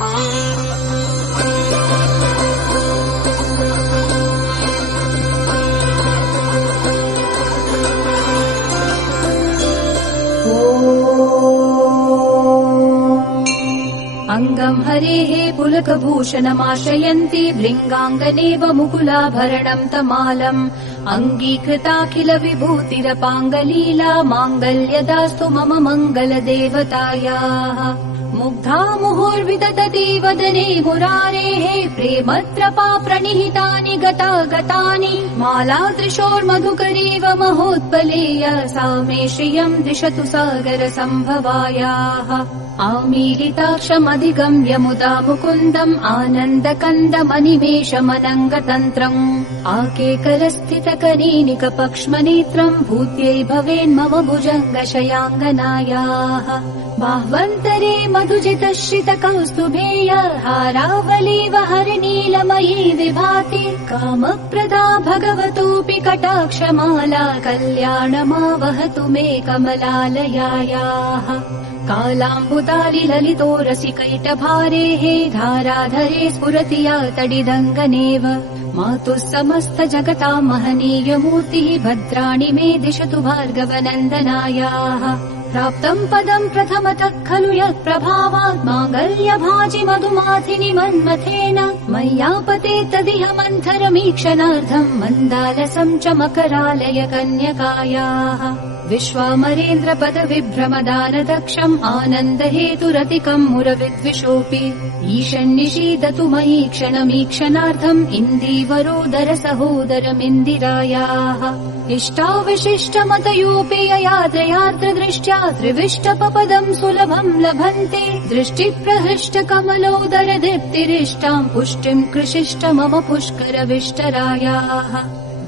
अंगं हरेः पुलकभूषणमाशयन्ति भृङ्गाङ्गनेव मुकुलाभरणं तमालम् अङ्गीकृताखिल विभूतिरपाङ्गलीला माङ्गल्यदास्तु मम मङ्गलदेवतायाः मुग्धा मुहुर्विदधति वदने मुरारेः प्रेमत्रपा प्रणिहितानि गतानि मालादृशोर्मधुकरीव महोत्पलेय सा मे श्रियं दिशतु सागरसम्भवायाः आमीलिताक्षमधिगम्य मुदा मुकुन्दम् आनन्दकन्दमनिमेषमनङ्गतन्त्रम् आकेकरस्थितकनीनिकपक्ष्मनेत्रम् भूत्यै भवेन्मम भुजङ्गशयाङ्गनायाः बाह्वन्तरे मधुजितश्रितकौस्तुभेय हारावलीव हरिनीलमयी विभाति कामप्रदा भगवतोऽपि कटाक्षमाला कल्याणमावहतु मे कमलालयायाः कालाम्बुतालि ललितो रसिकैटभारेः धाराधरे स्फुरति या तडिदङ्गनेव मातुः समस्त जगतां महनीयमूर्तिः भद्राणि मे दिशतु भार्गवनन्दनायाः प्राप्तम् पदम् प्रथमतः खलु यत्प्रभावात् माङ्गल्यभाजि मधुमाथिनि मन्मथेन मय्यापते तदिह मन्थरमीक्षणार्थम् मन्दालसम् च मकरालय कन्यकायाः विश्वामरेन्द्रपद विभ्रमदानदक्षम् आनन्दहेतुरतिकम् मुरविद्विषोऽपि ईशन्निषीदतु मयि क्षणमीक्षणार्थम् इन्दीवरोदर सहोदरमिन्दिरायाः इष्टाविशिष्टमतयोऽपि ययात्रयात्रदृष्ट्या त्रिविष्टपपदम् सुलभम् लभन्ते दृष्टिप्रहृष्टकमलोदर दीप्तिरिष्टाम् पुष्टिम् कृशिष्ट मम पुष्करविष्टरायाः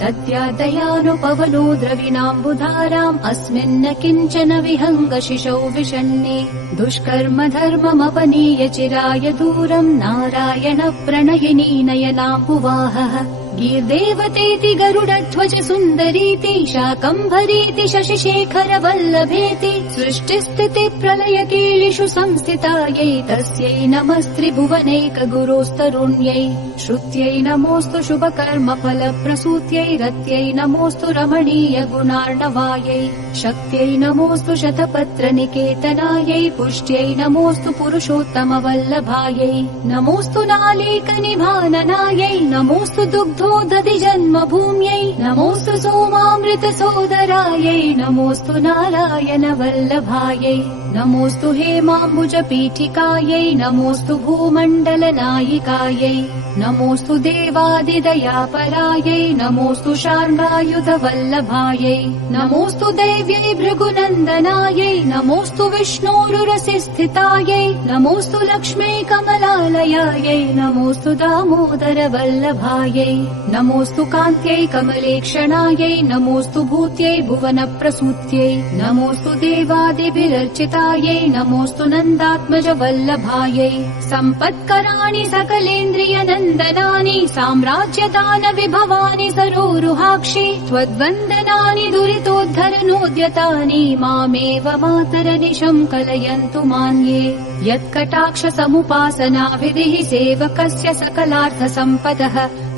दद्यादयानुपवनो द्रविणाम्बुधाराम् अस्मिन्न किञ्चन विहङ्गशिशौ विषण्णे दुष्कर्म धर्ममपनीय चिराय दूरम् नारायण प्रणयिनी नयनाम्बुवाहः गीर्देवतेति गरुडध्वज सुन्दरीति शाकम्भरीति शशिशेखर वल्लभेति सृष्टिस्थिति प्रलय कीलिषु संस्थितायै तस्यै नमस्त्रिभुवनैक गुरोस्तरुण्यै श्रुत्यै नमोऽस्तु शुभकर्म फलप्रसूत्यै रत्यै नमोऽस्तु रमणीय गुणार्णवायै शक्त्यै नमोऽस्तु शतपत्र निकेतनायै पुष्ट्यै नमोऽस्तु पुरुषोत्तम वल्लभायै नमोऽस्तु नालीकनिभाननायै नमोऽस्तु दुग्धोदधि जन्मभूम्यै नमोऽस्तु सोमामृत सोदरायै नमोऽस्तु नारायण वल्लभायै नमोऽस्तु हेमाम्बुज पीठिकायै नमोऽस्तु भूमण्डल नायिकायै नमोऽस्तु देवादिदयापरायै नमोऽस्तु शार्ङ्गायुध वल्लभायै नमोऽस्तु देव्यै भृगुनन्दनायै नमोऽस्तु विष्णोरुरसि स्थितायै नमोऽस्तु लक्ष्म्यै कमलालयायै नमोऽस्तु दामोदर वल्लभायै नमोऽस्तु कान्त्यै कमलेक्षणायै नमोऽस्तु भूत्यै भुवनप्रसूत्यै नमोऽस्तु देवादिभिरर्चितायै नमोऽस्तु नन्दात्मज वल्लभायै सम्पत्कराणि सकलेन्द्रियनन्दनानि साम्राज्यदान विभवानि सरोरुहाक्षि त्वद्वन्दनानि दुरितोद्धरनोद्यतानि मामेव मातरनिशं कलयन्तु मान्ये यत्कटाक्ष समुपासनाभिधिः सेवकस्य सकलार्थसम्पदः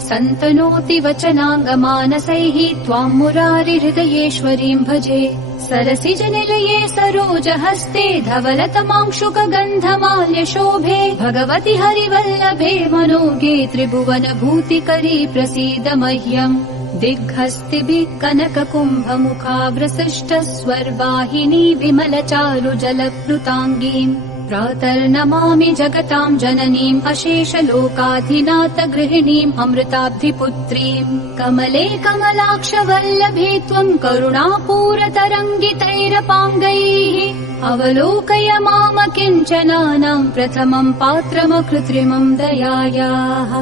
सन्तनोति वचनाङ्गमानसैः त्वां मुरारिहृदयेश्वरीं भजे सरसिजनिलये सरोजहस्ते धवलतमांशुकगन्धमाल्यशोभे भगवति हरिवल्लभे मनोगे त्रिभुवनभूतिकरी प्रसीद मह्यम् दिग्हस्तिभिः कनककुम्भमुखाग्रसृष्टस्वर्वाहिनी विमलचारुजलप्लुताङ्गीम् प्रातर्नमामि जगताम् जननीम् अशेषलोकाधिनाथ गृहिणीम् अमृताब्धिपुत्रीम् कमले कमलाक्ष वल्लभे त्वम् करुणापूरतरङ्गितैरपाङ्गैः अवलोकय माम किञ्चनानाम् प्रथमम् पात्रमकृत्रिमम् दयायाः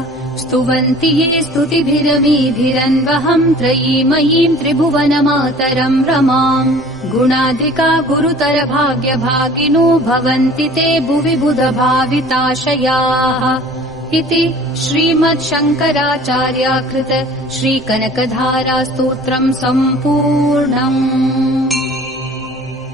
स्तुवन्ति ये स्तुतिभिरमीभिरन्वहम् त्रयीमयीम् त्रिभुवनमातरम् रमाम् गुणाधिका गुरुतर भाग्यभागिनो भवन्ति ते भुवि बुधभाविताशयाः इति श्रीमच्छङ्कराचार्याकृत श्रीकनकधारा स्तोत्रम् सम्पूर्णम्।